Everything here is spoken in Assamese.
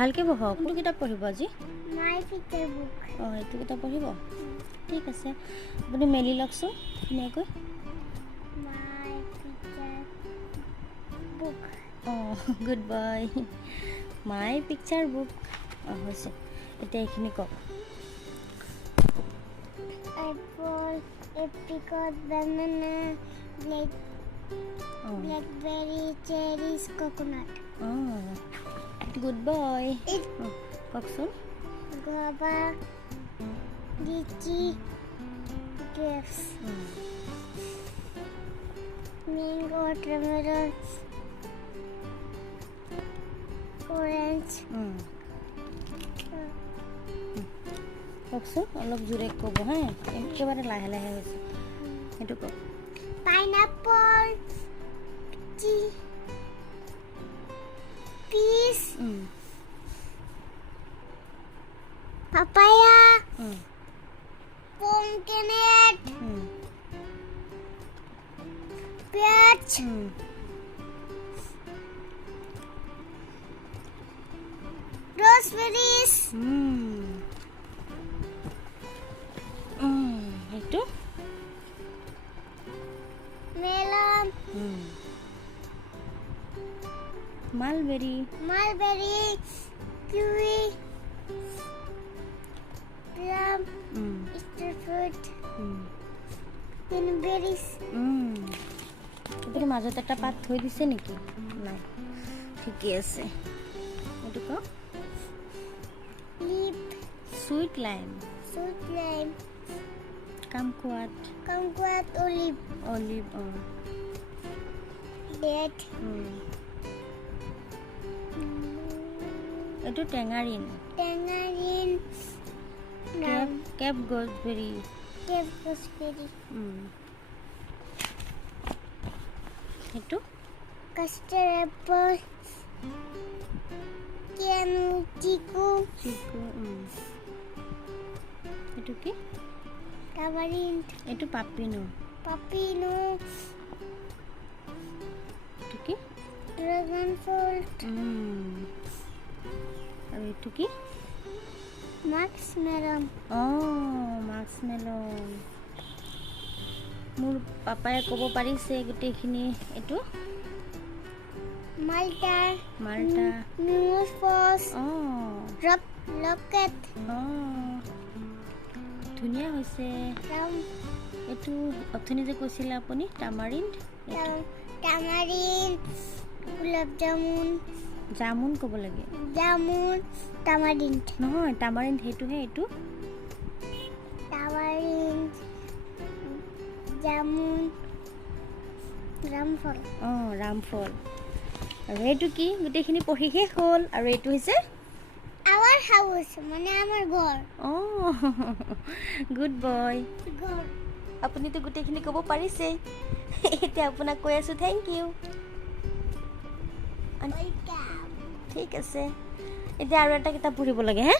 ভালকৈ বহক। কোনটো কিতাপ পঢ়িব আজি? মাই পিকচাৰ বুক। অঁ এইটো কিতাপ পঢ়িব, ঠিক আছে। আপুনি মেলি লওকচোন ধুনীয়াকৈ। মাই পিকচাৰ বুক। অঁ গুড বয়। মাই পিকচাৰ বুক। অঁ হৈছে। এতিয়া এইখিনি কওক। এপল, এপ্ৰিকট, বানানা, অঁ ব্লেকবেৰী, চেৰিজ, কোকোনাট। অঁ গুড বয়। কওকচোন। গুৱাভা, লিচি, গ্ৰেপছ, মেংগো, ৱাটাৰমেলন, অৰেঞ্জ। কওকচোন অলপ জোৰে ক'ব হা, একেবাৰে লাহে লাহে হৈছে সেইটো কওক। পাইনাপল, পিচ, পাপায়া, পমগ্ৰেনেট, পিয়াজ, ৰসবেৰিজ, এইটো melon, mulberry, mulberry, kiwi, plum, star fruit, cranberries. আপুনি মাজত এটা পাত থৈ দিছে নেকি? নাই, ঠিকেই আছে। এইটো কওক। লিপ, চুইট লাইম, সুইট লাইম, কামকোৱাত, অলিভ, অলিভ, ডেট, এইটো টেঙাৰিন, টেঙাৰিন, কেপ গছবেৰী, কেপগছবেৰী, সেইটো কাষ্টাৰ্ড এপল, কেনু, চিকু, চিকু, এইটো কি? টামাৰিণ্ড, এইটো পাপিনো, পাপিনো, এইটো কি? ড্ৰাগন ফ্ৰুট, আৰু এইটো কি? মাস্কমেলন। মাস্কমেলন। মোৰ পাপাই ক'ব পাৰিছে গোটেইখিনি। এইটো মাল্টা, মাল্টা, মিমোজ, লকেট, ধুনীয়া হৈছে। এইটো অথনি যে কৈছিলে আপুনি টামাৰিণ্ড, টামাৰিণ্ড, গোলাপ জামুন, জামুন ক'ব লাগে। জামুন, টামাৰিণ্ড নহয়, টামাৰিণ্ড সেইটোহে। এইটো টামাৰিণ্ড, জামুন, ৰামফল। ৰামফল। আৰু এইটো কি? গোটেইখিনি পঢ়ি শেষ হ'ল। আৰু এইটো হৈছে আমাৰ হাউচ, মানে আমাৰ ঘৰ। Good boy. ঘৰ। আপুনিতো গোটেইখিনি ক'ব পাৰিছেই। এতিয়া আপোনাক কৈ আছোঁ থেংক ইউ। ঠিক আছে, এতিয়া আৰু এটা কিতাপ পঢ়িব লাগে হে।